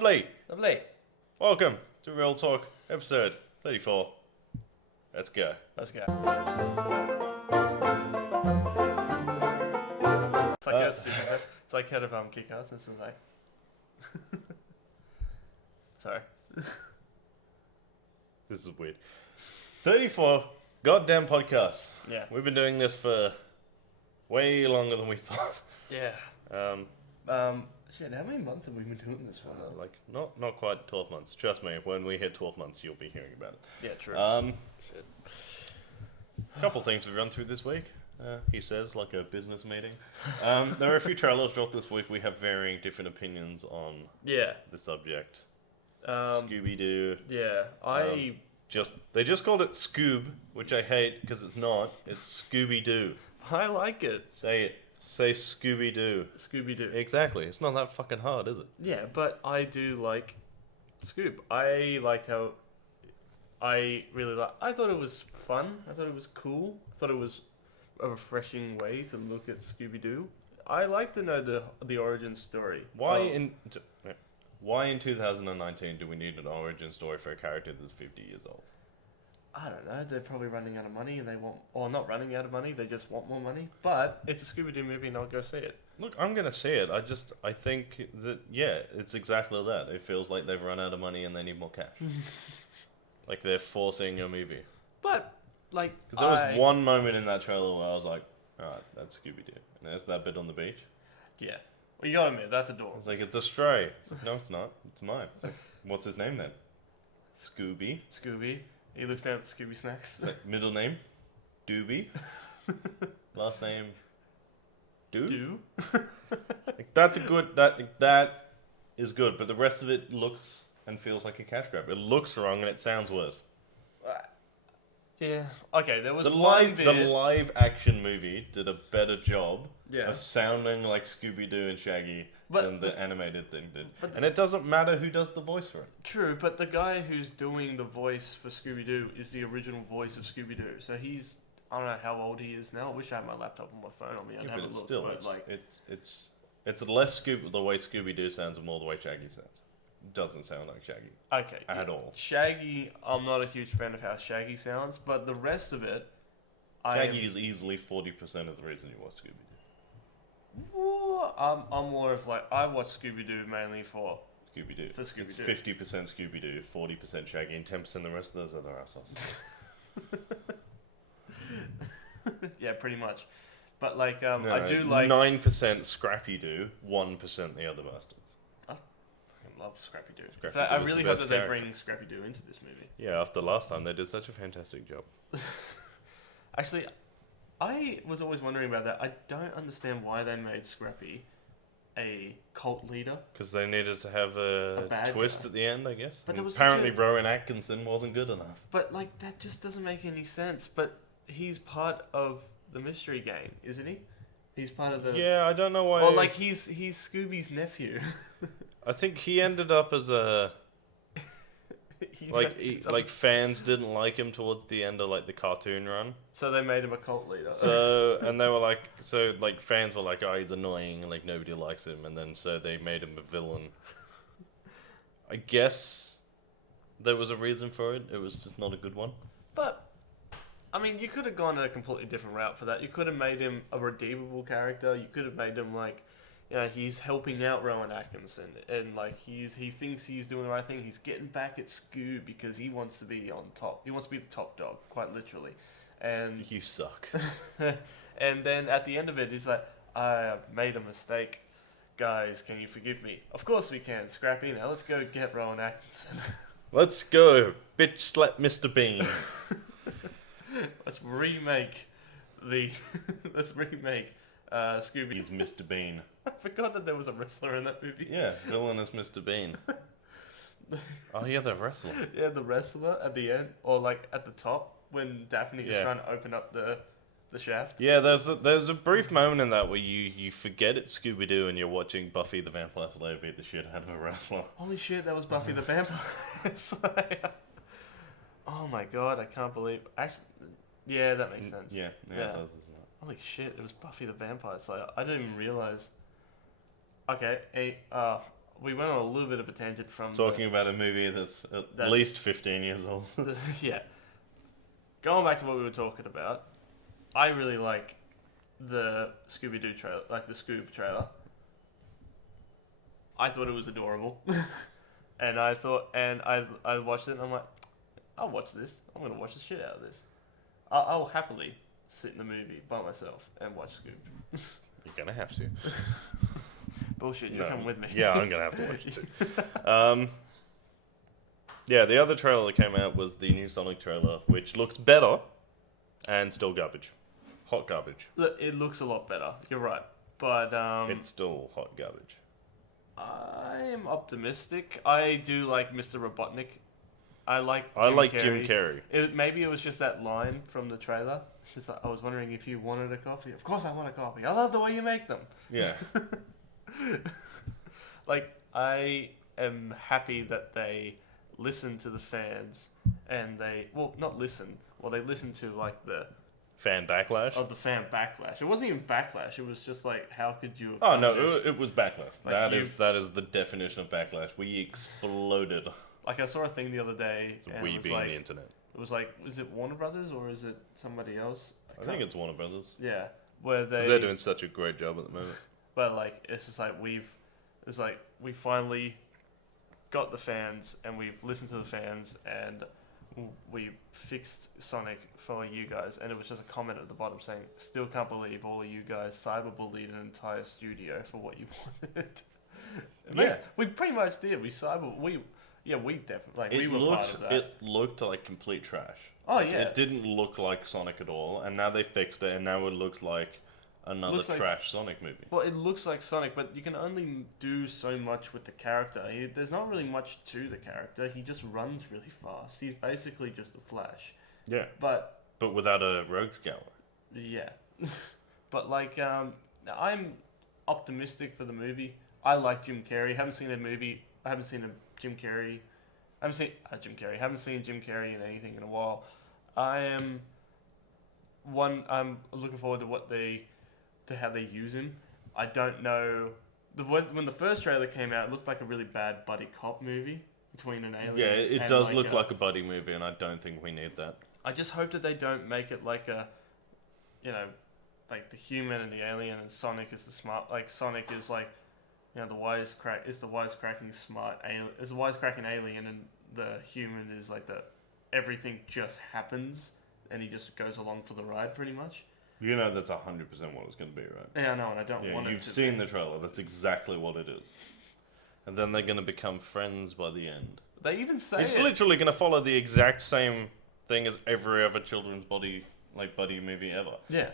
Lovely. Lovely. Welcome to Real Talk episode 34. Let's go. Let's go. It's like a super. It's like head of Kick-Ass. This is like. Sorry. This is weird. 34 goddamn podcasts. Yeah. We've been doing this for way longer than we thought. Yeah. Shit. How many months have we been doing this for? Not quite 12 months. Trust me, when we hit 12 months, you'll be hearing about it. Yeah. True. Shit. A couple things we've run through this week. He says, like a business meeting. There are a few trailers dropped this week. We have varying different opinions on the subject. Scooby-Doo. Yeah. They just called it Scoob, which I hate because it's not. It's Scooby-Doo. I like it. Say it. Say Scooby-Doo. Scooby-Doo. Exactly. It's not that fucking hard, is it? Yeah, but I do like Scoob. I liked how I thought it was fun. I thought it was cool. I thought it was a refreshing way to look at Scooby-Doo. I like to know the origin story. Why in 2019 do we need an origin story for a character that's 50 years old? I don't know. They're probably running out of money, and they want, or not running out of money. They just want more money. But it's a Scooby-Doo movie, and I'll go see it. Look, I'm gonna see it. I think that it's exactly that. It feels like they've run out of money and they need more cash. Like they're forcing a movie. But because there was one moment in that trailer where I was like, alright, that's Scooby-Doo. And there's that bit on the beach. Yeah. Well, you gotta admit, that's adorable. It's like, it's a stray. It's like, no, it's not. It's mine. It's like, what's his name then? Scooby. Scooby. He looks down at Scooby Snacks. Like, middle name? Doobie. Last name? Do? Like, that's a good... That is good, but the rest of it looks and feels like a cash grab. It looks wrong and it sounds worse. Yeah. Okay, there was the one bit... The live action movie did a better job of sounding like Scooby-Doo and Shaggy than the animated thing did. And it doesn't matter who does the voice for it. True, but the guy who's doing the voice for Scooby-Doo is the original voice of Scooby-Doo. So he's... I don't know how old he is now. I wish I had my laptop and my phone on me. I'd have a look. Still, but it's less the way Scooby-Doo sounds and more the way Shaggy sounds. It doesn't sound like Shaggy. Okay. At all. Shaggy, I'm not a huge fan of how Shaggy sounds, but the rest of it... Shaggy is easily 40% of the reason you watch Scooby-Doo. I'm more of like... I watch Scooby-Doo mainly for... Scooby-Doo. For Scooby-Doo. It's 50% Scooby-Doo, 40% Shaggy, and 10% the rest of those other assholes. Yeah, pretty much. But I do like 9% Scrappy-Doo, 1% the other bastards. I love Scrappy-Doo. Scrappy-Doo I really hope that they character. bring Scrappy-Doo into this movie. Yeah, after last time they did such a fantastic job. Actually, I was always wondering about that. I don't understand why they made Scrappy a cult leader. Because they needed to have a twist at the end, I guess. But apparently Rowan Atkinson wasn't good enough. But that just doesn't make any sense. But he's part of the mystery gang, isn't he? He's part of the... Yeah, I don't know why... Or he's Scooby's nephew. I think he ended up as a... fans didn't like him towards the end of the cartoon run. So they made him a cult leader. And they were fans were like, oh, he's annoying, and nobody likes him, and then so they made him a villain. I guess there was a reason for it. It was just not a good one. But I mean, you could have gone a completely different route for that. You could have made him a redeemable character. You could have made him he's helping out Rowan Atkinson, and he thinks he's doing the right thing. He's getting back at Scoob because he wants to be on top. He wants to be the top dog, quite literally. And you suck. And then at the end of it, he's like, I made a mistake. Guys, can you forgive me? Of course we can, Scrappy. Now let's go get Rowan Atkinson. Let's go, bitch slap Mr. Bean. Let's remake Scooby. He's Mr. Bean. I forgot that there was a wrestler in that movie. Yeah, villain is Mr. Bean. Oh yeah, the wrestler. Yeah, the wrestler at the end, or at the top when Daphne is trying to open up the shaft. Yeah, there's a brief moment in that where you forget it's Scooby-Doo and you're watching Buffy the Vampire Slayer beat the shit out of a wrestler. Holy shit, that was Buffy the Vampire Slayer. Oh my god, I can't believe... Actually, yeah, that makes sense. Yeah. It does, doesn't it? Holy shit, it was Buffy the Vampire Slayer. I didn't even realise. Okay, we went on a little bit of a tangent from talking about a movie that's at least 15 years old. Yeah. Going back to what we were talking about, I really like the Scooby-Doo trailer, like the Scoob trailer. I thought it was adorable, and I watched it and I'm like, I'll watch this. I'm gonna watch the shit out of this. I'll happily sit in the movie by myself and watch Scoob. You're gonna have to. Bullshit, you're coming with me. Yeah, I'm gonna have to watch it too. Yeah, the other trailer that came out was the new Sonic trailer, which looks better and still garbage. Hot garbage. Look, it looks a lot better. You're right, but it's still hot garbage. I am optimistic. I do like Mr. Robotnik. I like Jim Carrey. Maybe it was just that line from the trailer. It's just like, I was wondering if you wanted a coffee. Of course I want a coffee. I love the way you make them. Yeah. Like, I am happy that they listen to the fans and they listen to like the fan backlash. Of the fan backlash. It wasn't even backlash. It was just like, how could you? Oh no, it was backlash. Like that is the definition of backlash. We exploded. Like I saw a thing the other day. And we it was being like, the internet. It was like, is it Warner Brothers or is it somebody else? I think it's Warner Brothers. Yeah, where they're doing such a great job at the moment. But like, it's just like we finally got the fans and we've listened to the fans and we fixed Sonic for you guys, and it was just a comment at the bottom saying, "Still can't believe all of you guys cyberbullied an entire studio for what you wanted." We pretty much did. We definitely we were part of that. It looked like complete trash. Oh yeah, it didn't look like Sonic at all, and now they fixed it, and now it looks like another trash Sonic movie. Well, it looks like Sonic, but you can only do so much with the character. There's not really much to the character. He just runs really fast. He's basically just the Flash. Yeah. But without a rogues gallery. Yeah. But like, I'm optimistic for the movie. I like Jim Carrey. Haven't seen Jim Carrey in anything in a while. I'm looking forward to how they use him. I don't know. When the first trailer came out, it looked like a really bad buddy cop movie between an alien. Yeah, it does look like a buddy movie, and I don't think we need that. I just hope that they don't make it like like the human and the alien, and Sonic is the smart. Like Sonic is like, the wisecracking smart alien, is the wisecracking alien, and the human is like everything just happens, and he just goes along for the ride, pretty much. You know that's 100% what it's going to be, right? Yeah, I know, and I don't want it to. You've seen the trailer. That's exactly what it is. And then they're going to become friends by the end. They even say it's literally going to follow the exact same thing as every other children's buddy movie ever. Yeah.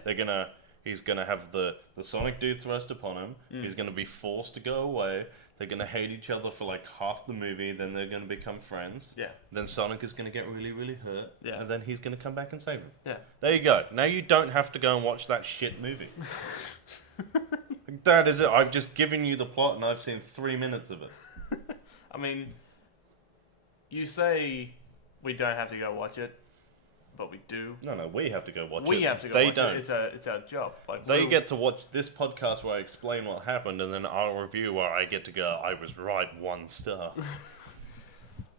He's gonna have the Sonic dude thrust upon him. He's gonna be forced to go away. They're gonna hate each other for like half the movie. Then they're gonna become friends. Yeah. Then Sonic is gonna get really, really hurt. Yeah. And then he's gonna come back and save him. Yeah. There you go. Now you don't have to go and watch that shit movie. That is it. I've just given you the plot and I've seen 3 minutes of it. I mean, you say we don't have to go watch it, but we do. No, we have to go watch it. We have to go watch it. It's our job. Like they get to watch this podcast where I explain what happened, and then our review where I get to go, I was right, 1 star.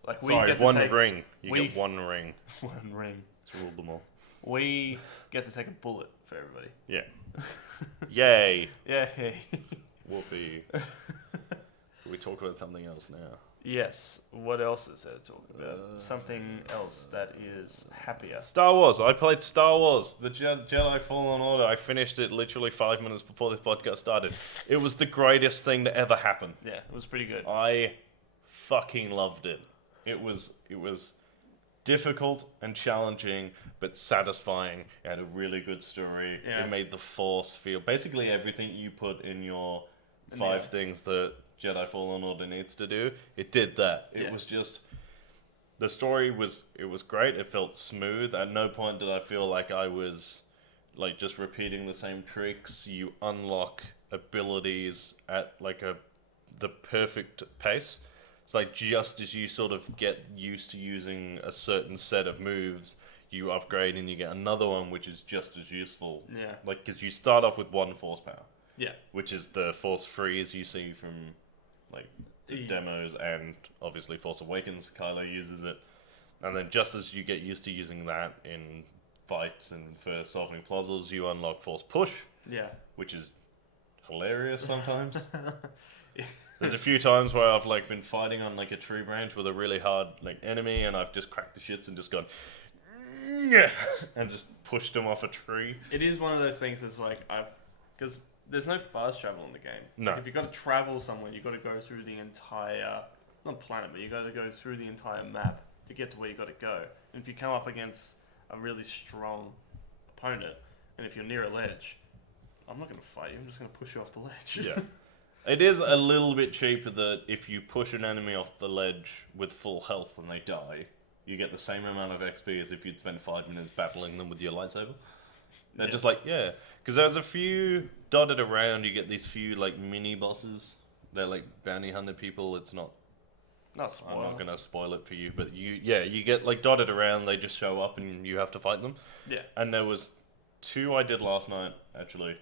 Like we Sorry, get to one take, ring. You get 1 ring. 1 ring. Let's rule them all. We get to take a bullet for everybody. Yeah. Yay. Yay. Whoopee. We talk about something else now. Yes. What else is there to talk about? Something else that is happier. Star Wars. I played Star Wars. The Jedi Fallen Order. I finished it literally 5 minutes before this podcast started. It was the greatest thing to ever happen. Yeah, it was pretty good. I fucking loved it. It was difficult and challenging, but satisfying. It had a really good story. Yeah. It made the Force feel... Basically everything you put in your 5 things that Jedi Fallen Order needs to do, it did that. It was just... The story was great. It felt smooth. At no point did I feel like I was like just repeating the same tricks. You unlock abilities at like the perfect pace. It's like just as you sort of get used to using a certain set of moves, you upgrade and you get another one which is just as useful. Yeah. Like, because you start off with 1 force power. Yeah. Which is the force freeze you see from like the demos and obviously Force Awakens, Kylo uses it. And then just as you get used to using that in fights and for solving puzzles, you unlock Force Push. Yeah. Which is hilarious sometimes. There's a few times where I've like been fighting on like a tree branch with a really hard like enemy, and I've just cracked the shits and just gone, yeah, and just pushed him off a tree. It is one of those things that's like because there's no fast travel in the game. No. Like if you've got to travel somewhere, you've got to go through the entire not planet, but you got to go through the entire map to get to where you got to go. And if you come up against a really strong opponent, and if you're near a ledge, I'm not going to fight you. I'm just going to push you off the ledge. Yeah. It is a little bit cheaper that if you push an enemy off the ledge with full health and they die, you get the same amount of XP as if you'd spend 5 minutes battling them with your lightsaber. They're just like, yeah. Because there's a few dotted around, you get these few like mini bosses. They're like bounty hunter people. It's not... I'm not going to spoil it for you, but you get like dotted around, they just show up and you have to fight them. Yeah. And there was 2 I did last night, actually,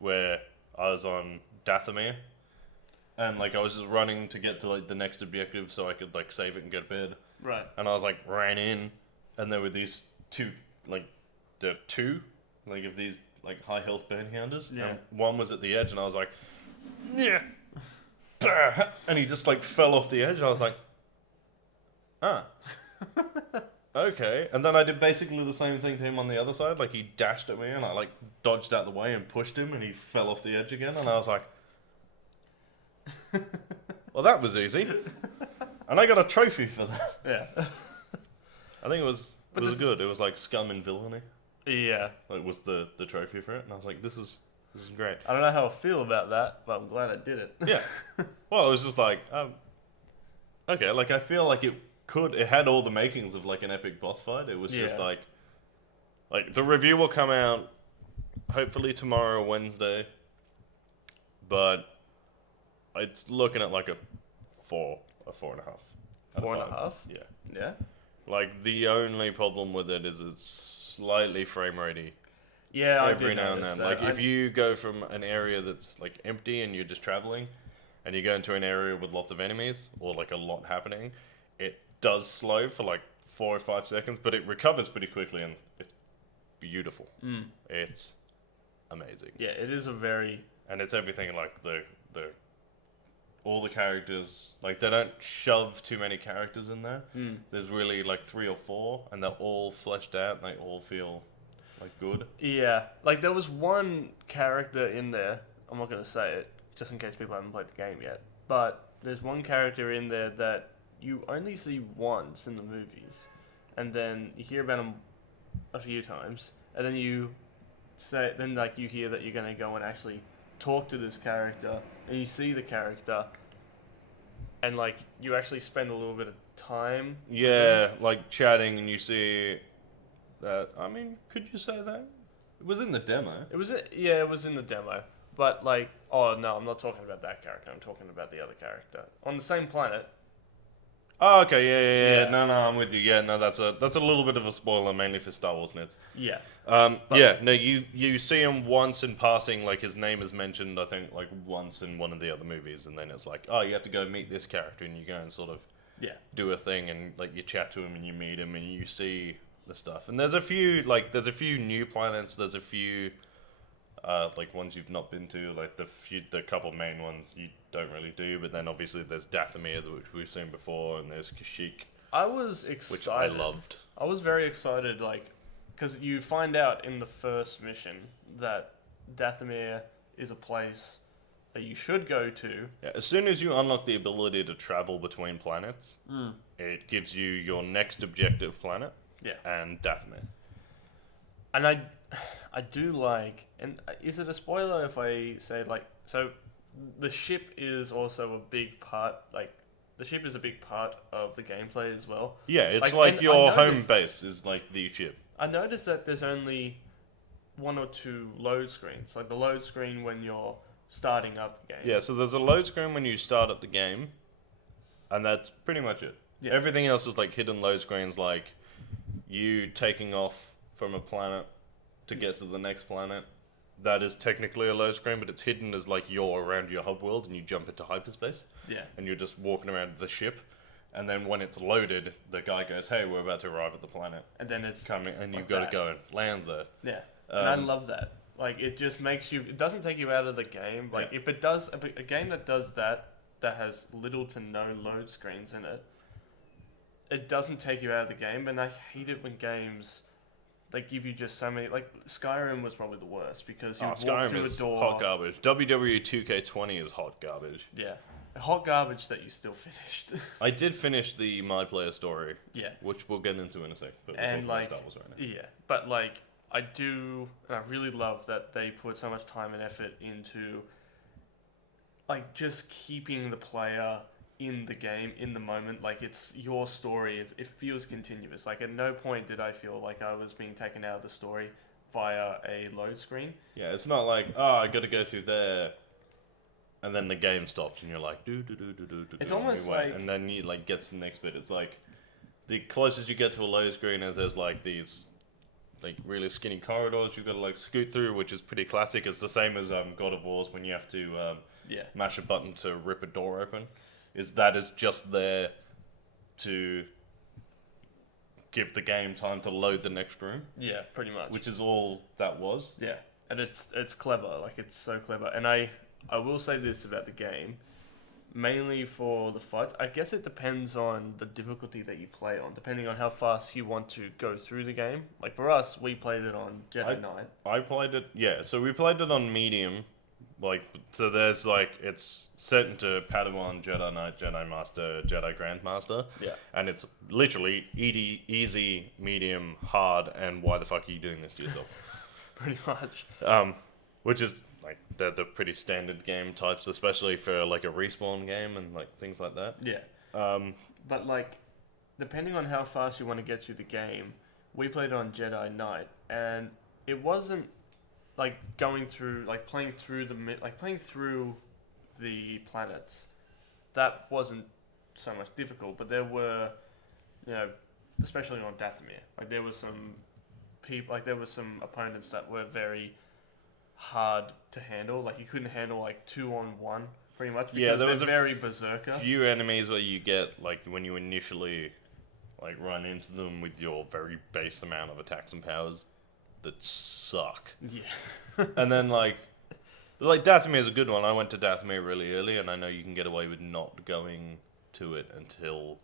where I was on Dathomir, and like I was just running to get to like the next objective so I could like save it and get to bed. Right. And I was like ran in, and there were these 2 like of these like high health bounty hunters. Yeah. And one was at the edge, and I was like, yeah, and he just like fell off the edge. And I was like, okay. And then I did basically the same thing to him on the other side. Like he dashed at me, and I like dodged out the way and pushed him, and he fell off the edge again. And I was like, well, that was easy. And I got a trophy for that. Yeah. I think it was good. It was like Scum and Villainy. Yeah. Like was the trophy for it, and I was like, this is great. I don't know how I feel about that, but I'm glad I did it. Yeah. Well, it was just like, okay. Like I feel like it had all the makings of like an epic boss fight. It was just like the review will come out hopefully tomorrow, Wednesday. But it's looking at like a 4.5. 4.5? Yeah. Yeah? Like, the only problem with it is it's slightly frame ratey. Yeah, every now and then. Like, if you go from an area that's, like, empty and you're just traveling, and you go into an area with lots of enemies, or, like, a lot happening, it does slow for, like, 4 or 5 seconds, but it recovers pretty quickly, and it's beautiful. It's amazing. Yeah, it is a very... And it's everything, like, all the characters, like, they don't shove too many characters in there. There's really, like, 3 or 4, and they're all fleshed out, and they all feel, like, good. Yeah. Like, there was one character in there, I'm not going to say it, just in case people haven't played the game yet, but there's one character in there that you only see once in the movies, and then you hear about him a few times, and then you say, then, like, you hear that you're going to go and actually talk to this character, and you see the character, and like you actually spend a little bit of time. Yeah, like chatting, and you see that. I mean, could you say that? It was in the demo. It was in the demo. But like, oh no, I'm not talking about that character. I'm talking about the other character on the same planet. Oh, okay, yeah. No, I'm with you. Yeah, no, that's a little bit of a spoiler, mainly for Star Wars nerds. Yeah. You see him once in passing, like his name is mentioned, I think, like once in one of the other movies, and then it's like, oh, you have to go meet this character, and you go and sort of do a thing, and like you chat to him, and you meet him, and you see the stuff. And there's a few new planets. There's a few like ones you've not been to, like the couple main ones you don't really do, but then obviously there's Dathomir, which we've seen before, and there's Kashyyyk. I was excited. Which I loved. I was very excited, like, because you find out in the first mission that Dathomir is a place that you should go to. Yeah, as soon as you unlock the ability to travel between planets, it gives you your next objective planet. Yeah. And Dathomir. And I do like, and is it a spoiler if I say, like, so the ship is also a big part, like, the ship is a big part of the gameplay as well. Yeah, it's like your home base is like the ship. I noticed that there's only 1 or 2 load screens, like the load screen when you're starting up the game. Yeah, so there's a load screen when you start up the game, and that's pretty much it. Yeah. Everything else is like hidden load screens, like you taking off from a planet to get to the next planet, that is technically a load screen, but it's hidden as like you're around your hub world and you jump into hyperspace. Yeah. And you're just walking around the ship. And then when it's loaded, the guy goes, "Hey, we're about to arrive at the planet." And then it's coming, and like you've got to go and land there. Yeah. And I love that. Like, it just makes you... It doesn't take you out of the game. Like, if it does... If a game that does that has little to no load screens in it, it doesn't take you out of the game. And I hate it when games... They give you just so many... Like, Skyrim was probably the worst, because you walk Skyrim through a is door... hot garbage. WWE 2K20 is hot garbage. Yeah. Hot garbage that you still finished. I did finish the My Player story. Yeah. Which we'll get into in a sec. But And, like... Star Wars right now. Yeah. But, like, I do... And I really love that they put so much time and effort into... Like, just keeping the player in the game, in the moment. Like, it's your story. It feels continuous. Like, at no point did I feel like I was being taken out of the story via a load screen. Yeah, it's not like, oh, I got to go through there, and then the game stops, and you're like, do. It's almost like... And then you, like, get to the next bit. It's like, the closest you get to a load screen is there's, like, these... like really skinny corridors you've got to like scoot through, which is pretty classic. It's the same as God of War's when you have to mash a button to rip a door open. That is just there to give the game time to load the next room. Yeah, pretty much. Which is all that was. Yeah, and it's clever. Like, it's so clever. And I will say this about the game. Mainly for the fights, I guess it depends on the difficulty that you play on, depending on how fast you want to go through the game. Like, for us, we played it on Jedi Knight. I played it, so we played it on medium. Like, so there's like, it's set into Padawan, Jedi Knight, Jedi Master, Jedi Grandmaster. Yeah. And it's literally easy, medium, hard, and why the fuck are you doing this to yourself? Pretty much. Which is... like they're the pretty standard game types, especially for like a respawn game and like things like that. Yeah. But like, depending on how fast you want to get through the game, we played it on Jedi Knight, and it wasn't like going through playing through the planets. That wasn't so much difficult, but there were, especially on Dathomir, like there were some opponents that were very hard to handle. Like, you couldn't handle like 2-on-1 pretty much, because they're very berserker. Few enemies where you get like when you initially like run into them with your very base amount of attacks and powers that suck. Yeah. And then like Dathomir is a good one. I went to Dathomir really early, and I know you can get away with not going to it until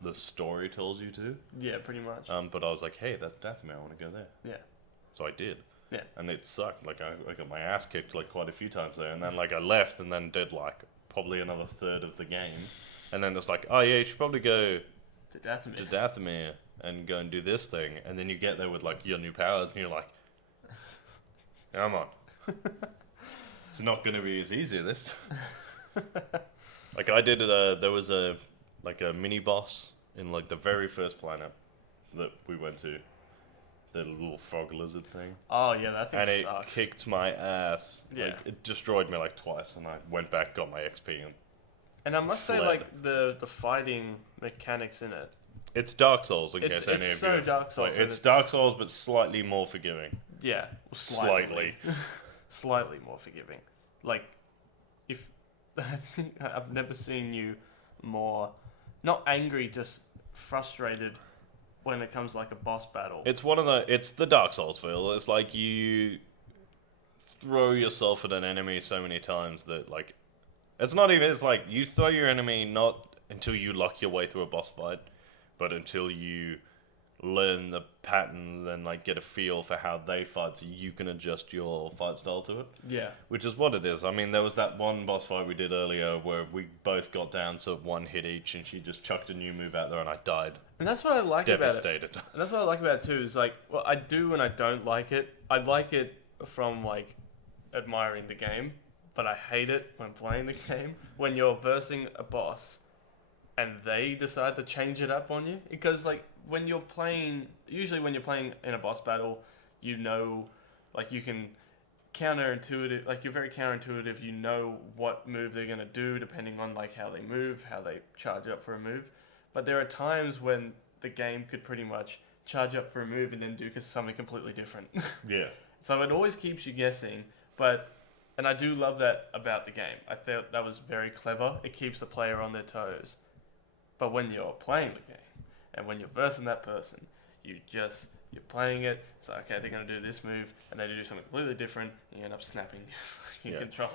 the story tells you to. Yeah, pretty much. But I was like, hey, that's Dathomir, I want to go there. Yeah. So I did. Yeah. And it sucked. Like, I got my ass kicked like quite a few times there, and then like I left and then did like probably another third of the game, and then it's like, oh yeah, you should probably go to Dathomir and go and do this thing, and then you get there with like your new powers, and you're like, come on, it's not going to be as easy this time. Like I did it. There was a mini boss in like the very first planet that we went to. The little frog lizard thing. Oh yeah, that thing sucks. And it kicked my ass. Yeah. Like, it destroyed me like twice, and I went back, got my XP, and I must say, like the fighting mechanics in it. It's Dark Souls, in case any of you. It's so Dark Souls. Like, it's Dark Souls, but slightly more forgiving. Yeah, slightly. Slightly more forgiving. Like, if I think I've never seen you more, not angry, just frustrated when it comes to like a boss battle. It's the Dark Souls feel. It's like you throw yourself at an enemy so many times that like, it's like you throw your enemy not until you luck your way through a boss fight, but until you learn the patterns and like get a feel for how they fight, so you can adjust your fight style to it. Yeah. Which is what it is. I mean, there was that one boss fight we did earlier where we both got down to one hit each, and she just chucked a new move out there, and I died. And that's what I like about it. Devastated. And that's what I like about it too. Is like, well, I do and I don't like it. I like it from like admiring the game, but I hate it when playing the game when you're versing a boss and they decide to change it up on you. Because like when you're playing in a boss battle, like you can counterintuitive, like you're very counterintuitive. You know what move they're gonna do depending on like how they move, how they charge up for a move. But there are times when the game could pretty much charge up for a move and then do something completely different. Yeah. So it always keeps you guessing, and I do love that about the game. I felt that was very clever. It keeps the player on their toes. But when you're playing the game, and when you're versing that person, you're playing it, it's like, okay, they're going to do this move, and they do something completely different, and you end up snapping your controller.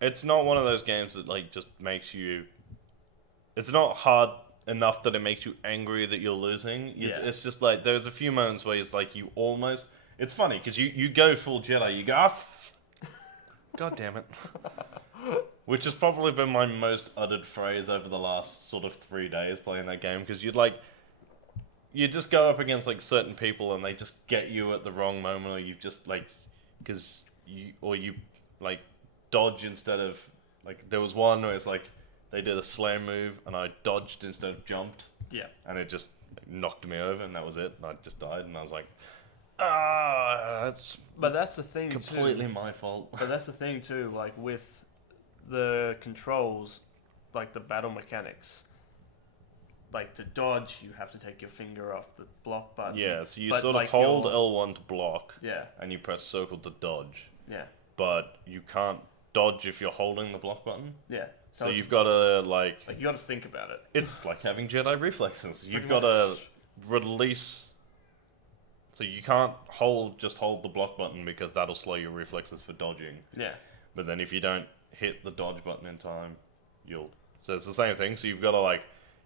It's not one of those games that like just makes you... It's not hard enough that it makes you angry that you're losing. It's just like, there's a few moments where it's like you almost... It's funny, because you go full Jedi, you go, God damn it. Which has probably been my most uttered phrase over the last sort of 3 days playing that game, because you just go up against like certain people and they just get you at the wrong moment, or you just like, you like dodge instead of, like, there was one where it's like, they did a slam move and I dodged instead of jumped. Yeah. And it just knocked me over and that was it. And I just died and I was like, that's the thing completely my fault. But that's the thing too, like with the controls, like the battle mechanics, like to dodge, you have to take your finger off the block button. Yeah, so you sort of hold L1 to block. Yeah. And you press circle to dodge. Yeah. But you can't dodge if you're holding the block button. Yeah. So you've got to like you got to think about it. It's like having Jedi reflexes. You've got to release. So you can't hold the block button because that'll slow your reflexes for dodging. Yeah. But then if you don't hit the dodge button in time, so it's the same thing. So you've got to like,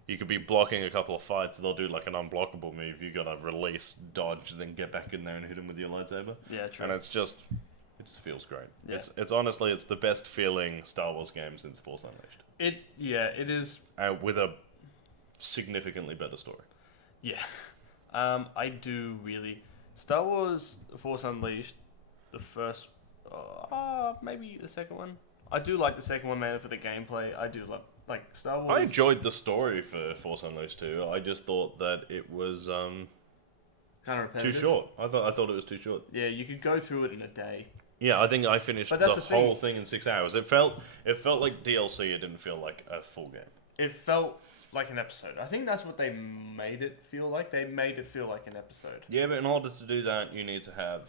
you could be blocking a couple of fights, they'll do like an unblockable move. You got to release, dodge, then get back in there and hit them with your lightsaber. Yeah, true. And it just feels great. Yeah. It's honestly, it's the best feeling Star Wars game since Force Unleashed. It is. With a significantly better story. Yeah. I do really... Star Wars Force Unleashed, the first... maybe the second one. I do like the second one, mainly for the gameplay. I do love... Like, Star Wars... I enjoyed the story for Force Unleashed too. I just thought that it was... kind of repetitive. Too short. I thought it was too short. Yeah, you could go through it in a day. Yeah, I think I finished the whole thing in 6 hours. It felt like DLC. It didn't feel like a full game. It felt like an episode. I think that's what they made it feel like. They made it feel like an episode. Yeah, but in order to do that, you need to have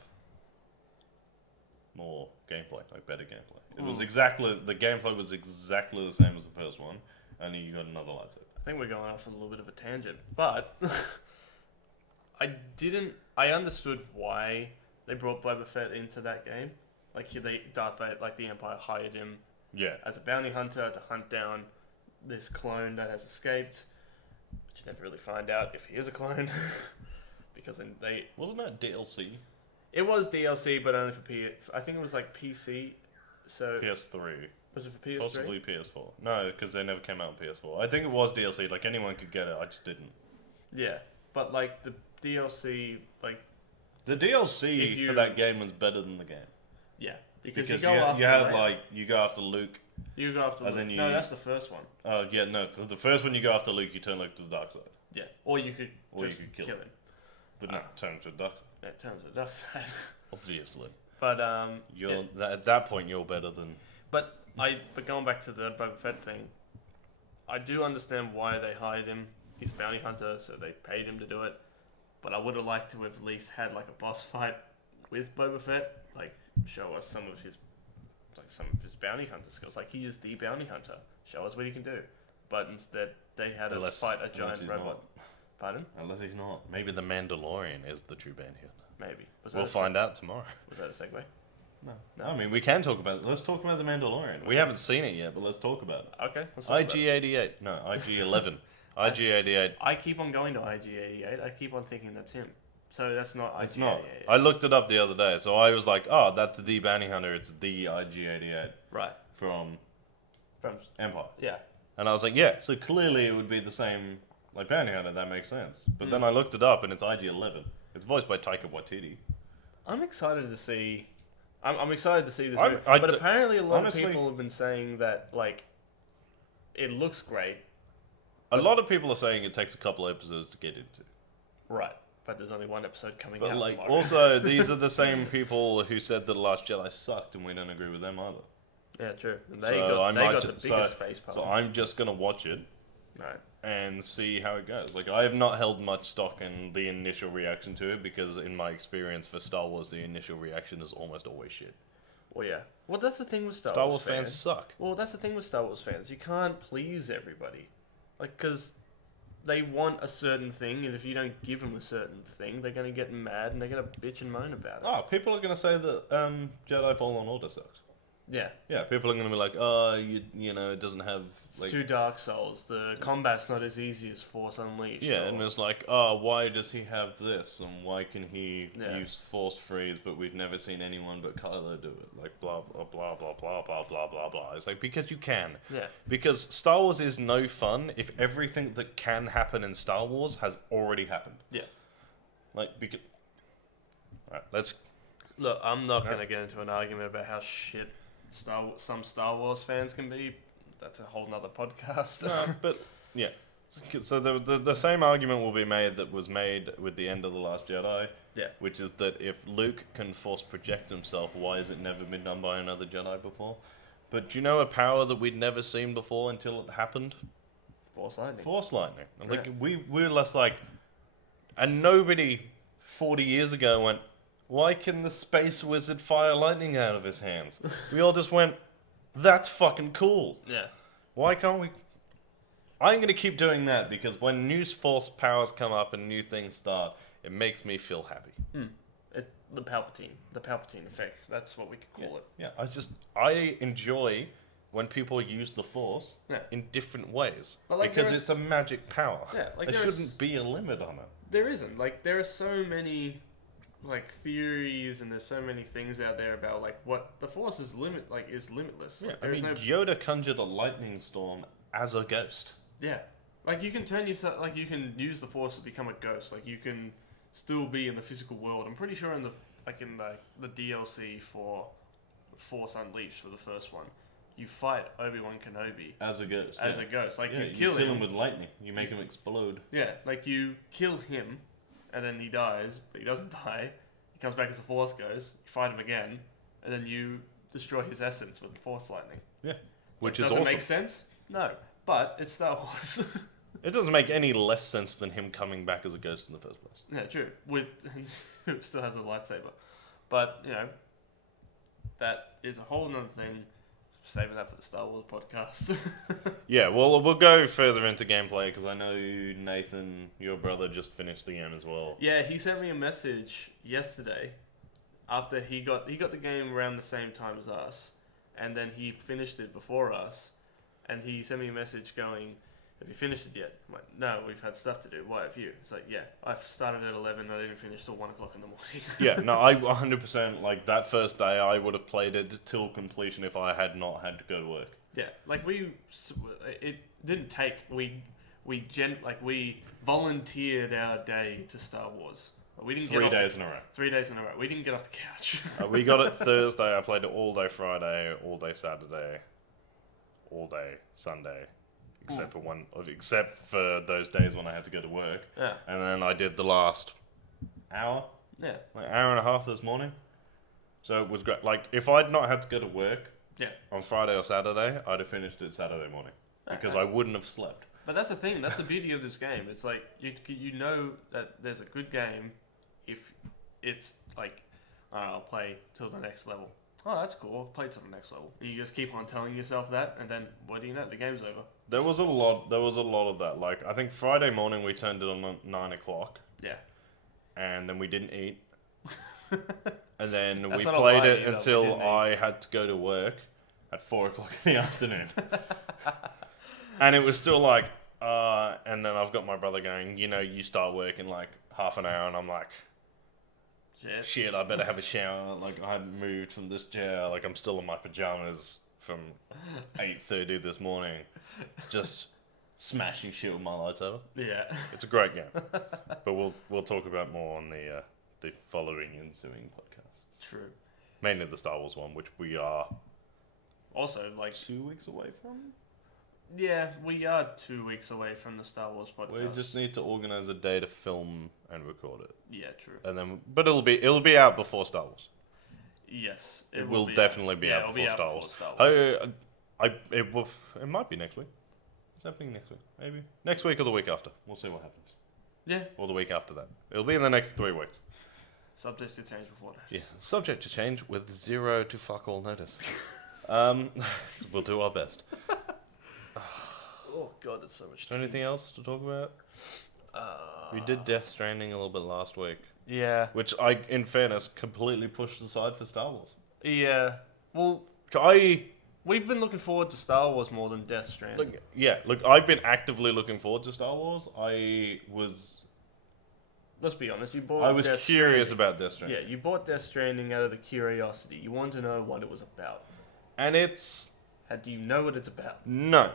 more gameplay, like better gameplay. It was the gameplay was exactly the same as the first one, only you got another lightsaber. I think we're going off on a little bit of a tangent, but I understood why they brought Boba Fett into that game. Like Darth Vader, like the Empire hired him as a bounty hunter to hunt down this clone that has escaped, which you never really find out if he is a clone, because they... Wasn't that DLC? It was DLC, but only for I think it was like PC, so... PS3. Was it for PS3? Possibly PS4. No, because they never came out on PS4. I think it was DLC, like anyone could get it, I just didn't. Yeah, but like the DLC, like... The DLC for that game was better than the game. Yeah, because you go after Luke. You go after Luke. No, that's the first one. Oh, yeah, no. So the first one you go after Luke, you turn Luke to the dark side. Yeah, or you could kill him. But not turn him to the dark side. Yeah, turn him to the dark side. Obviously. But, at that point, you're better than... But going back to the Boba Fett thing, I do understand why they hired him. He's a bounty hunter, so they paid him to do it. But I would have liked to have at least had like a boss fight with Boba Fett, like show us some of his bounty hunter skills. Like, he is the bounty hunter. Show us what he can do. But instead, they had us fight a giant robot. Not. Pardon? Unless he's not. Maybe the Mandalorian is the true bounty hunter. Maybe. We'll find out tomorrow. Was that a segue? No. I mean, we can talk about it. Let's talk about the Mandalorian. We haven't seen it yet, but let's talk about it. Okay. IG-88. No, IG-11. IG-88. I keep on going to IG-88. I keep on thinking that's him. So that's not IG-88. It's not. I looked it up the other day, so I was like, oh, that's the bounty hunter. It's the IG-88. Right. From Empire. Yeah. And I was like, yeah, so clearly it would be the same, like, bounty hunter. That makes sense. But then I looked it up, and it's IG-11. It's voiced by Taika Waititi. I'm excited to see... I'm excited to see this movie. But apparently a lot of people have been saying that, like, it looks great. A lot of people are saying it takes a couple of episodes to get into. Right. But there's only one episode coming out tomorrow. Also, these are the same people who said that The Last Jedi sucked, and we don't agree with them either. Yeah, true. And they got the biggest face palm. So I'm just going to watch it, Right. And see how it goes. Like, I have not held much stock in the initial reaction to it because, in my experience for Star Wars, the initial reaction is almost always shit. Well, yeah. Well, that's the thing with Star Wars fans suck. Well, that's the thing with Star Wars fans. You can't please everybody. Like, because they want a certain thing, and if you don't give them a certain thing, they're going to get mad and they're going to bitch and moan about it. Oh, people are going to say that Jedi Fallen Order sucks. Yeah. Yeah, people are going to be like, oh, you know, it doesn't have... It's too Dark Souls. The combat's not as easy as Force Unleashed. Yeah, and it's like, oh, why does he have this? And why can he use Force Freeze, but we've never seen anyone but Kylo do it? Like, blah, blah, blah, blah, blah, blah, blah, blah, blah. It's like, because you can. Yeah. Because Star Wars is no fun if everything that can happen in Star Wars has already happened. Yeah. Like, because... Alright, let's... Look, I'm not going to get into an argument about how shit some Star Wars fans can be. That's a whole nother podcast. But yeah, so the same argument will be made that was made with the end of The Last Jedi. Yeah. Which is that if Luke can force project himself, why has it never been done by another Jedi before? But do you know a power that we'd never seen before until it happened? Force lightning. Force lightning. Yeah. Like we're less like, and nobody 40 years ago went, why can the space wizard fire lightning out of his hands? We all just went, that's fucking cool. Yeah. Why can't we... I'm going to keep doing that because when new force powers come up and new things start, it makes me feel happy. The Palpatine effect. That's what we could call it. Yeah, I enjoy when people use the force in different ways. Like because it's a magic power. Yeah, like there shouldn't be a limit on it. There isn't. Like, there are so many... like theories and there's so many things out there about like what the force is limitless. Yeah, like, Yoda conjured a lightning storm as a ghost. Yeah, like you can turn yourself, like you can use the force to become a ghost. Like you can still be in the physical world. I'm pretty sure in the DLC for Force Unleashed for the first one, you fight Obi-Wan Kenobi as a ghost. A ghost, like you kill him with lightning. You make him explode. Yeah, like you kill him. And then he dies, but he doesn't die. He comes back as the Force goes. You fight him again, and then you destroy his essence with the Force lightning. Yeah, which is awesome. Does it make awesome. sense? No, but it's Star Wars. It doesn't make any less sense than him coming back as a ghost in the first place. Yeah, true. With who still has a lightsaber, but you know, that is a whole other thing. Saving that for the Star Wars podcast. Yeah, well, we'll go further into gameplay because I know Nathan, your brother, just finished the game as well. Yeah, he sent me a message yesterday after he got the game around the same time as us, and then he finished it before us, and he sent me a message going, "Have you finished it yet?" I'm like, "No, we've had stuff to do. Why have you?" It's like, "Yeah, I started at 11. I didn't finish till 1 o'clock in the morning." Yeah, no, I 100% like that first day. I would have played it till completion if I had not had to go to work. Yeah, like it didn't take we volunteered our day to Star Wars. We didn't 3 days in a row. 3 days in a row. We didn't get off the couch. We got it Thursday. I played it all day Friday, all day Saturday, all day Sunday. Except for those days when I had to go to work. Yeah. And then I did the last hour. Yeah. Like hour and a half this morning. So it was great. Like, if I'd not had to go to work on Friday or Saturday, I'd have finished it Saturday morning. Because I wouldn't have slept. But that's the thing. That's the beauty of this game. It's like, you know that there's a good game if it's like, I'll play till the next level. Oh, that's cool. I'll play till the next level. You just keep on telling yourself that, and then what do you know? The game's over. There was a lot of that. Like, I think Friday morning we turned it on at 9 o'clock. Yeah. And then we didn't eat. And then we That's not a played lie it either, we until didn't I had to go to work at 4 o'clock in the afternoon. And it was still like, and then I've got my brother going, you know, you start work in like half an hour, and I'm like, shit, I better have a shower. Like, I hadn't moved from this chair. Like, I'm still in my pajamas from 8:30 this morning, just smashing shit with my lightsaber. Yeah. It's a great game. But we'll talk about more on the following ensuing podcasts. True. Mainly the Star Wars one, which we are also like 2 weeks away from. Yeah, we are 2 weeks away from the Star Wars podcast. We just need to organize a day to film and record it. Yeah, true. And then, but it'll be out before Star Wars. Yes, it will definitely be out before Star Wars. Star Wars. It might be next week. It's happening next week, maybe. Next week or the week after. We'll see what happens. Yeah. Or the week after that. It'll be in the next 3 weeks. Subject to change before notice. Yeah. Subject to change with 0 to fuck all notice. We'll do our best. Oh god, there's so much. Is there anything else to talk about? We did Death Stranding a little bit last week. Yeah. Which I, in fairness, completely pushed aside for Star Wars. Yeah. Well, we've been looking forward to Star Wars more than Death Stranding. Look, I've been actively looking forward to Star Wars. Let's be honest, I was curious about Death Stranding. Yeah, you bought Death Stranding out of the curiosity. You wanted to know what it was about. And do you know what it's about? No.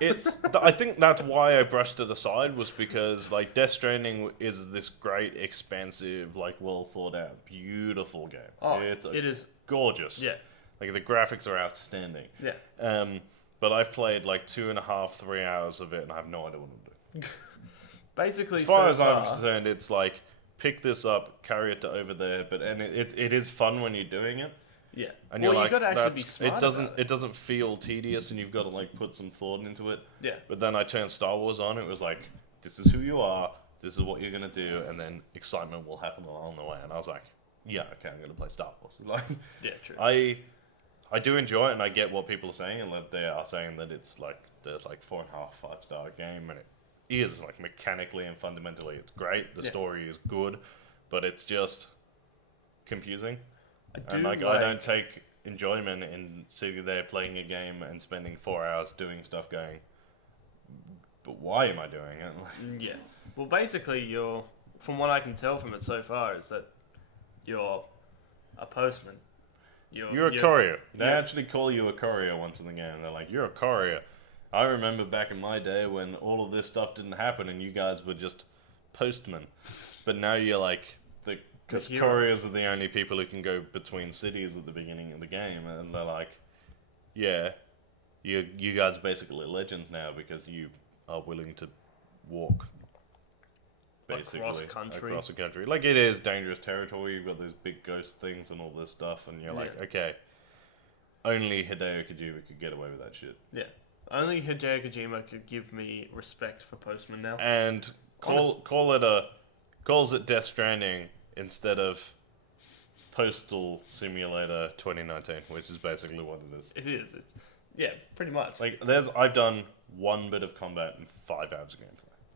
I think that's why I brushed it aside, was because, like, Death Stranding is this great, expansive, like, well thought out, beautiful game. Oh, it is gorgeous. Yeah. Like, the graphics are outstanding. Yeah. But I've played, like, 2.5, 3 hours of it, and I have no idea what I'm doing. Basically, as far as I'm concerned, it's like, pick this up, carry it to over there, it is fun when you're doing it. Yeah. And you're like, got to actually be smart it doesn't feel tedious, and you've got to, like, put some thought into it. Yeah. But then I turned Star Wars on, it was like, this is who you are, this is what you're going to do, and then excitement will happen along the way. And I was like, yeah, okay, I'm going to play Star Wars. Like, yeah, true. I do enjoy it, and I get what people are saying, and they are saying that it's like, there's like 4.5, 5-star game, and it is, like, mechanically and fundamentally it's great. The story is good, but it's just confusing. I don't take enjoyment in sitting there playing a game and spending 4 hours doing stuff going, but why am I doing it? Yeah. Well, basically, from what I can tell from it so far, is that you're a postman. You're a courier. They actually call you a courier once in the game. They're like, you're a courier. I remember back in my day when all of this stuff didn't happen and you guys were just postmen. But now you're like, because couriers are the only people who can go between cities at the beginning of the game. And they're like, yeah, you guys are basically legends now because you are willing to walk basically across the country. Like, it is dangerous territory. You've got those big ghost things and all this stuff. And you're like, okay, only Hideo Kojima could get away with that shit. Yeah. Only Hideo Kojima could give me respect for postman now. And calls it Death Stranding instead of Postal Simulator 2019, which is basically what it is. It is. It's pretty much. Like, I've done 1 bit of combat and 5 hours of gameplay.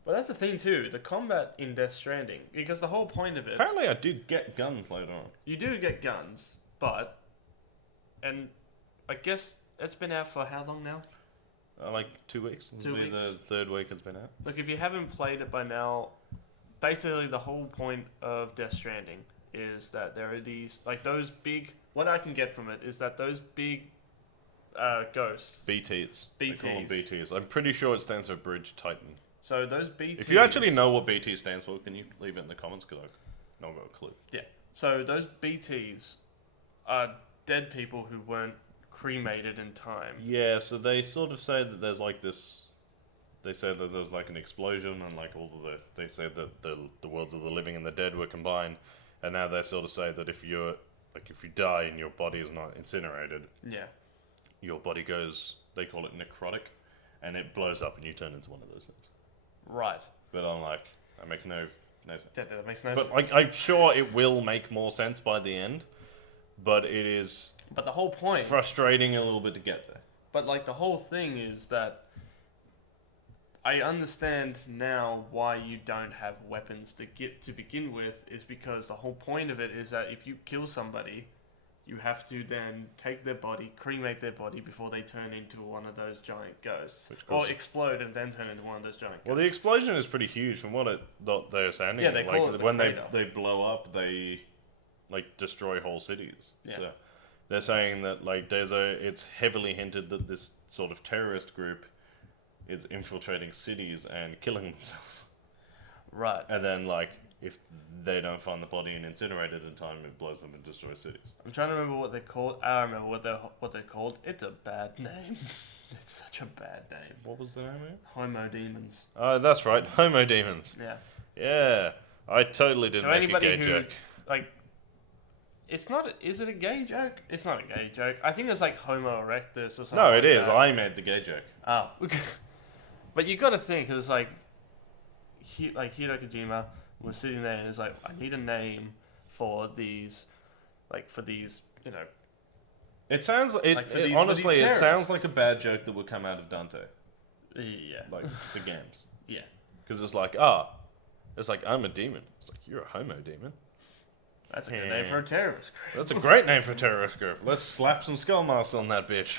Well, that's the thing too. The combat in Death Stranding, because the whole point of it. Apparently, I did get guns later on. You do get guns, and I guess it's been out for how long now? Like 2 weeks. 2 weeks. The 3rd week it's been out. Look, if you haven't played it by now, basically the whole point of Death Stranding is that there are these, like, those big. What I can get from it is that those big ghosts. BTs. They call them BTs. I'm pretty sure it stands for Bridge Titan. So those BTs. If you actually know what BT stands for, can you leave it in the comments? Because I've not got a clue. Yeah. So those BTs are dead people who weren't cremated in time. Yeah, so they sort of say that there's like this. They say that there's like an explosion, and like they say that the worlds of the living and the dead were combined, and now they sort of say that if you die and your body is not incinerated, your body goes. They call it necrotic, and it blows up, and you turn into one of those things. Right. But I'm like, that makes no sense. That makes no sense. But I'm sure it will make more sense by the end, but it is. But the whole point... frustrating a little bit to get there. But, like, the whole thing is that I understand now why you don't have weapons to begin with, is because the whole point of it is that if you kill somebody, you have to then take their body, cremate their body before they turn into one of those giant ghosts. Or explode and then turn into one of those giant ghosts. Well, the explosion is pretty huge from what they're saying. Yeah, they call it when they blow up, they, like, destroy whole cities. Yeah. So they're saying that, like, it's heavily hinted that this sort of terrorist group is infiltrating cities and killing themselves. Right. And then, like, if they don't find the body and incinerate it in time, it blows them and destroys cities. I'm trying to remember what they're called. I remember what they're called. It's a bad name. It's such a bad name. What was the name of it? Homo Demons. Oh, that's right. Homo Demons. Yeah. Yeah. I totally didn't make a gay joke. Like, it's not. Is it a gay joke? It's not a gay joke. I think it's like Homo erectus or something. No, it is. I made the gay joke. Oh. But you got to think, it's like Hideo Kojima was sitting there and it's like, I need a name for these, you know. It sounds honestly, it sounds like a bad joke that would come out of Dante. Yeah. Like the games. Yeah. Because it's like, I'm a demon. It's like, you're a homo demon. That's a good name for a terrorist group. That's a great name for a terrorist group. Let's slap some skull masks on that bitch.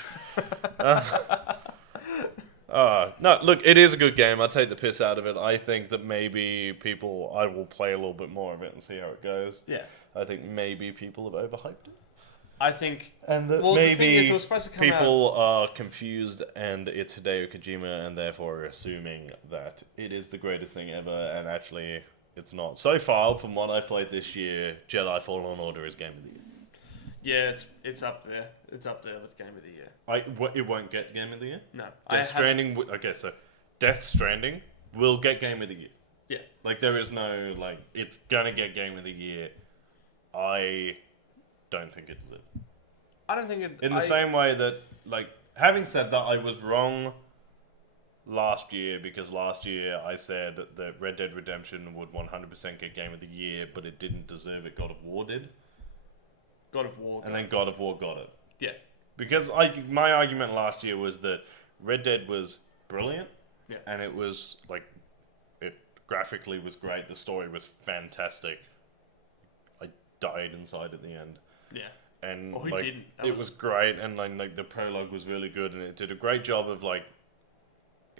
No, look, it is a good game. I take the piss out of it. I think that maybe I will play a little bit more of it and see how it goes. Yeah. I think maybe people have overhyped it. I think... And that maybe the thing is, it was supposed to come people are confused and it's Hideo Kojima and therefore assuming that it is the greatest thing ever, and actually it's not. So far, from what I played this year, Jedi Fallen Order is Game of the Year. Yeah, it's up there. It's up there with Game of the Year. It won't get Game of the Year? No. Death Stranding... Okay, so Death Stranding will get Game of the Year. Yeah. Like, there is no, like, it's gonna get Game of the Year. I don't think it deserves it. I don't think it... In the same way that, like, having said that, I was wrong last year, because last year I said that Red Dead Redemption would 100% get Game of the Year, but it didn't deserve it. God of War did. God of War. And then God of War got it. Yeah. Because my argument last year was that Red Dead was brilliant. Yeah. And it was, like, it graphically was great. The story was fantastic. I died inside at the end. Yeah. And like, didn't. It was great, and like the prologue was really good, and it did a great job of like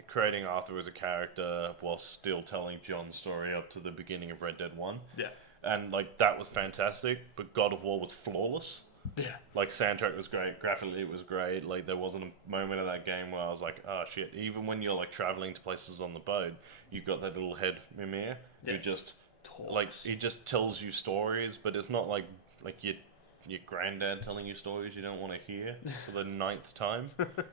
creating Arthur as a character while still telling John's story up to the beginning of Red Dead 1. Yeah. And like that was fantastic, but God of War was flawless. Yeah. Like soundtrack was great, graphically it was great. Like there wasn't a moment in that game where I was like, oh shit. Even when you're like traveling to places on the boat, you've got that little head Mimir who just talks. Like he just tells you stories, but it's not like your granddad telling you stories you don't want to hear for the 9th time.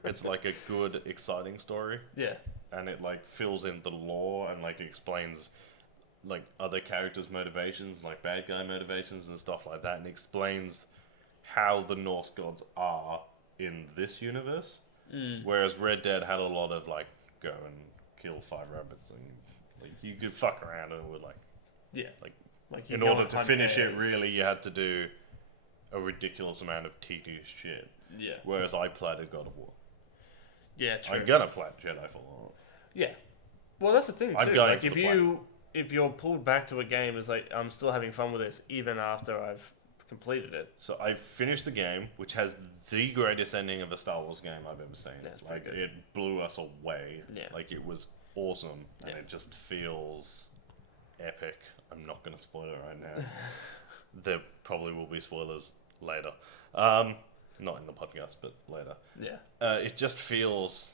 It's like a good, exciting story. Yeah. And it like fills in the lore and like explains like other characters' motivations, like bad guy motivations and stuff like that, and explains how the Norse gods are in this universe. Whereas Red Dead had a lot of like go and kill 5 rabbits, and like you could fuck around and it would like in order to finish it, really you had to do a ridiculous amount of tedious shit. Yeah. Whereas I platted God of War. Yeah, true. I'm gonna plat Jedi Fallen Order. Yeah. Well, that's the thing too. I'm going like if you're pulled back to a game, it's like I'm still having fun with this even after I've completed it. So I finished the game, which has the greatest ending of a Star Wars game I've ever seen. Yeah, it's like pretty good. it blew us away. Yeah. Like it was awesome, and it just feels epic. I'm not gonna spoil it right now. There probably will be spoilers later. Not in the podcast, but later. Yeah. It just feels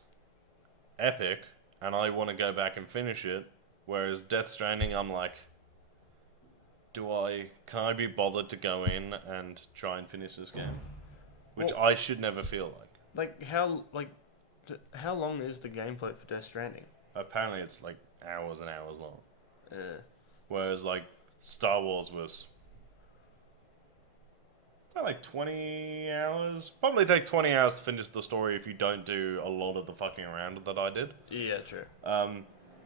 epic, and I want to go back and finish it. Whereas Death Stranding, I'm like, can I be bothered to go in and try and finish this game? Which I should never feel like. How long is the gameplay for Death Stranding? Apparently it's like hours and hours long. Whereas like Star Wars was like 20 hours. Probably take 20 hours to finish the story if you don't do a lot of the fucking around that I did. Yeah, true.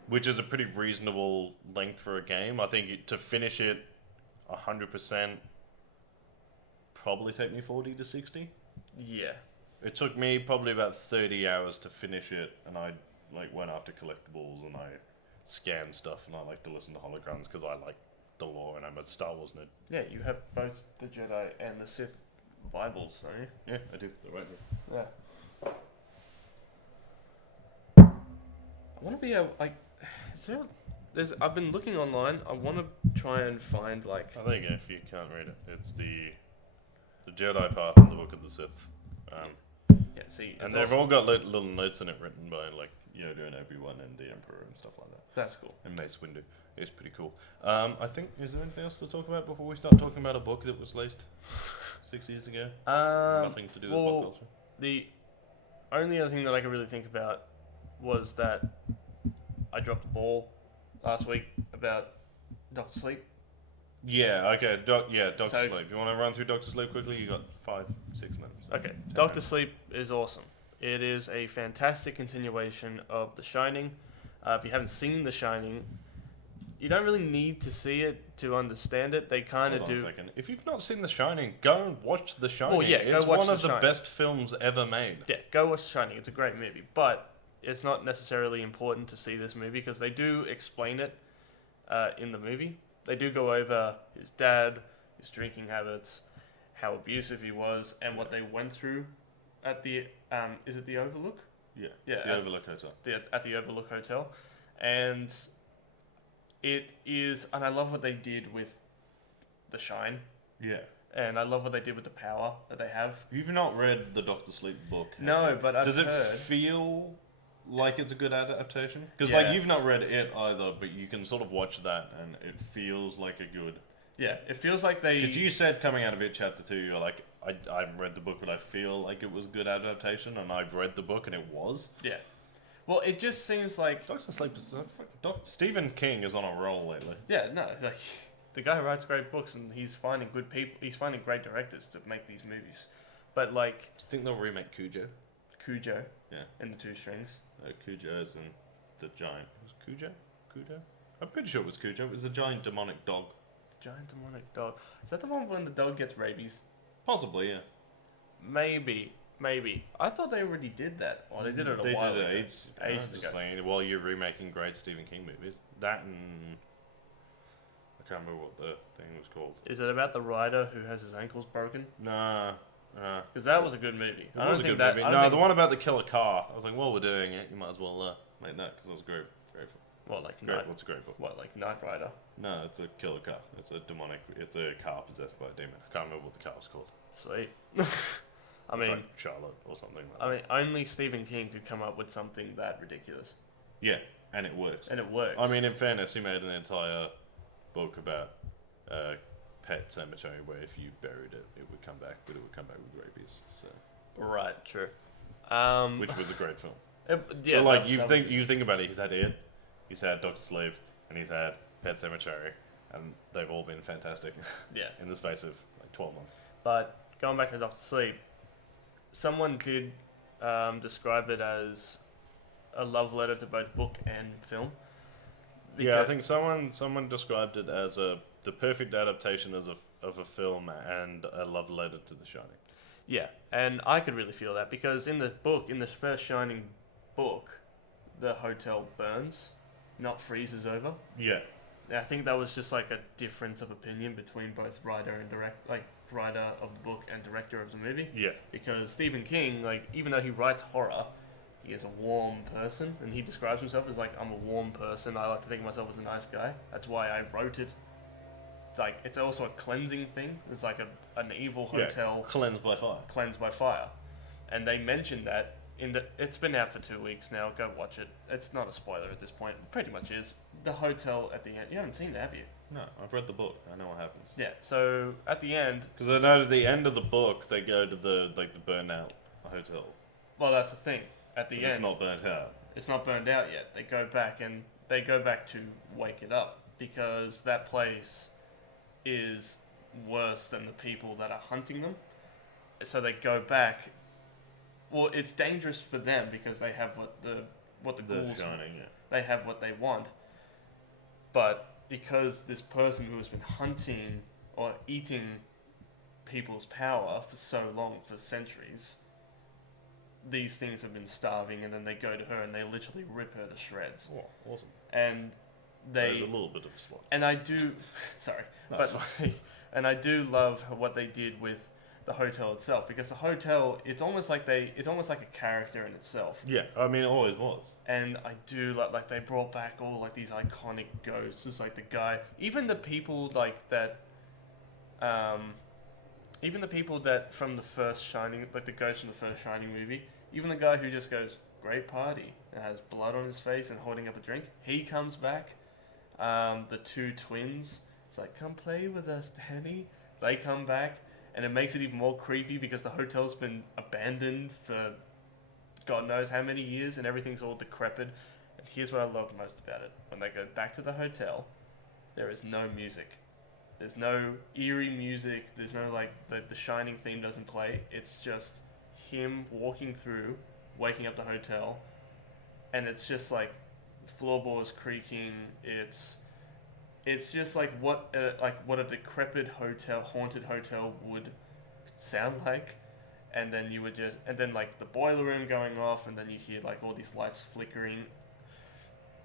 Which is a pretty reasonable length for a game. I think to finish it 100% probably take me 40 to 60. Yeah. It took me probably about 30 hours to finish it, and I like went after collectibles and I scanned stuff, and I like to listen to holograms because I like the lore and I'm a Star Wars nerd. Yeah, you have both the Jedi and the Sith Bibles, don't you? Yeah, I do. They're right there. Yeah. I want to be able, like, I've been looking online. I want to try and find, like... Oh, there you go, if you can't read it. It's the Jedi Path and the Book of the Sith. Yeah, see... And they've all got little notes in it written by, like, Yoda and Obi-Wan and the Emperor and stuff like that. That's cool. And Mace Windu. It's pretty cool. I think, is there anything else to talk about before we start talking about a book that was released 6 years ago? Nothing to do with pop culture. The only other thing that I could really think about was that I dropped the ball last week about Doctor Sleep. Yeah, okay. Doctor Sleep. You want to run through Doctor Sleep quickly? You got 5-6 minutes. Okay. Doctor Sleep is awesome. It is a fantastic continuation of The Shining. If you haven't seen The Shining, you don't really need to see it to understand it. They kind of do. Hold on a second. If you've not seen The Shining, go and watch The Shining. Well, yeah, go it's watch one The of the Shining. best films ever made. Yeah, go watch The Shining. It's a great movie, but it's not necessarily important to see this movie because they do explain it in the movie. They do go over his dad, his drinking habits, how abusive he was, and what they went through at the is it the Overlook? Yeah, Yeah, the Overlook Hotel. At the Overlook Hotel, and it is, and I love what they did with the Shine, Yeah. and I love what they did with the power that they have. You've not read the Doctor Sleep book. No, but I've Does it heard. feel like it's a good adaptation? Because Yeah. like you've not read it either, but you can sort of watch that, and it feels like a good. Yeah, it feels like they. Because you said coming out of it, chapter 2, you're like, I haven't read the book, but I feel like it was a good adaptation, and I've read the book, and it was. Yeah. Well, it just seems like. Doctor Sleep is Stephen King is on a roll lately. Yeah, no, like the guy who writes great books, and he's finding good people. He's finding great directors to make these movies. But like Do you think they'll remake Cujo? Cujo. Yeah. And the Two Strings. Cujo's and the giant. Was Cujo? Cujo? I'm pretty sure it was Cujo. It was a giant demonic dog. Giant demonic dog. Is that the one when the dog gets rabies? Possibly, yeah. Maybe. I thought they already did that. Or they did it a while ago. Ages Ages ago. Saying, while you're remaking great Stephen King movies. That and... I can't remember what the thing was called. Is it about the writer who has his ankles broken? Nah. Because that was a good movie. It was a good movie. No, the one about the killer car. I was like, well, we're doing it. You might as well make that because it was great. What, like Great. What's a great book? What, like Knight Rider? No, it's a killer car. It's a demonic. It's a car possessed by a demon. I can't remember what the car was called. Sweet. I It's mean, like Charlotte or something like I that. mean, only Stephen King could come up with something that ridiculous, Yeah, and it works. and it works. I mean, in fairness, he made an entire book about Pet Cemetery, where if you buried it, it would come back, but it would come back with rabies. So, right, true. which was a great film. Yeah, so, like that you think about it, he's had It, he's had Doctor Sleep, and he's had Pet Cemetery, and they've all been fantastic. Yeah. In the space of like 12 months. But going back to Doctor Sleep, someone did describe it as a love letter to both book and film. Yeah, I think someone described it as the perfect adaptation of a film and a love letter to The Shining. Yeah, and I could really feel that because in the book, in the first Shining book, the hotel burns, not freezes over. Yeah. And I think that was just like a difference of opinion between both writer and writer of the book and director of the movie. Yeah. Because Stephen King, like, even though he writes horror, he is a warm person, and he describes himself as like, I'm a warm person. I like to think of myself as a nice guy. That's why I wrote it. It's like, it's also a cleansing thing. It's like an evil hotel Cleansed by fire. cleansed by fire, and they mentioned that in the. It's been out for 2 weeks now. Go watch it. It's not a spoiler at this point. It pretty much is. The hotel at the end. You haven't seen it, have you? No, I've read the book. I know what happens. Yeah. So at the end. Because I know at the end of the book, they go to the burnt out hotel. Well, that's the thing. At the end, it's not burnt out. It's not burned out yet. They go back to wake it up because that place is worse than the people that are hunting them. So they go back. Well, it's dangerous for them because they have what the ghouls. Shining, yeah. They have what they want. But because this person who has been hunting or eating people's power for so long, for centuries, these things have been starving, and then they go to her and they literally rip her to shreds. Oh, awesome. And There's a little bit of a spot. and I do, sorry, That's but and I do love what they did with the hotel itself, because the hotel, it's almost like a character in itself. Yeah, I mean, it always was. And I do like they brought back all like these iconic ghosts, just like the guy, even the people like that, even the people that from the first Shining, like the ghost from the first Shining movie, even the guy who just goes, great party, and has blood on his face and holding up a drink, he comes back. The two twins, it's like, come play with us, Danny. They come back, and it makes it even more creepy because the hotel's been abandoned for God knows how many years, and everything's all decrepit. And here's what I loved most about it. When they go back to the hotel, there is no music. There's no eerie music. There's no, like, the Shining theme doesn't play. It's just him walking through, waking up the hotel, and it's just like floorboards creaking. It's just like what a decrepit haunted hotel would sound like, and then like the boiler room going off, and then you hear like all these lights flickering.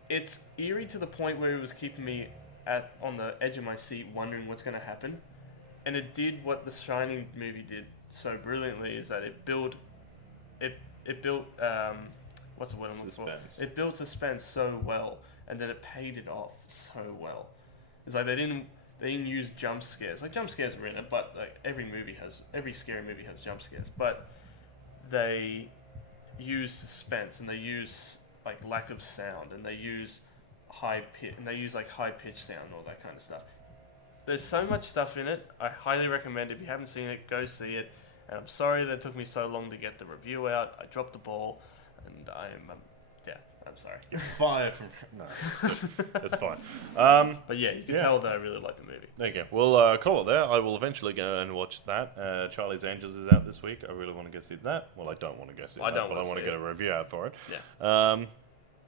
It's eerie to the point where it was keeping me on the edge of my seat, wondering what's going to happen, and it did what the Shining movie did so brilliantly, is that it built what's the word I'm looking for? It built suspense so well, and then it paid it off so well. It's like they didn't use jump scares. Like, jump scares were in it, but like every scary movie has jump scares. But they use suspense, and they use like lack of sound, and they use high pitch sound and all that kind of stuff. There's so much stuff in it. I highly recommend, if you haven't seen it, go see it. And I'm sorry that it took me so long to get the review out. I dropped the ball, and I'm sorry. You're fired from... No, it's fine. But yeah, you can tell that I really like the movie. Okay, we'll call it there. I will eventually go and watch that. Charlie's Angels is out this week. I really want to go see that. Well, I don't want to go see that, but I want to get a review out for it. Yeah.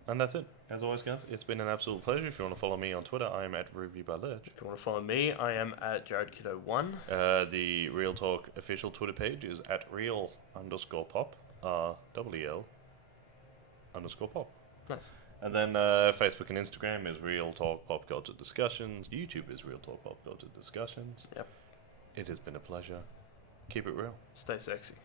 And that's it. As always, guys, it's been an absolute pleasure. If you want to follow me on Twitter, I am at RubyByLurch. If you want to follow me, I am at JaredKiddo1. The Real Talk official Twitter page is at real_pop, REL_pop. Nice. And then Facebook and Instagram is Real Talk Pop Culture Discussions. YouTube is Real Talk Pop Culture Discussions. Yep. It has been a pleasure. Keep it real. Stay sexy.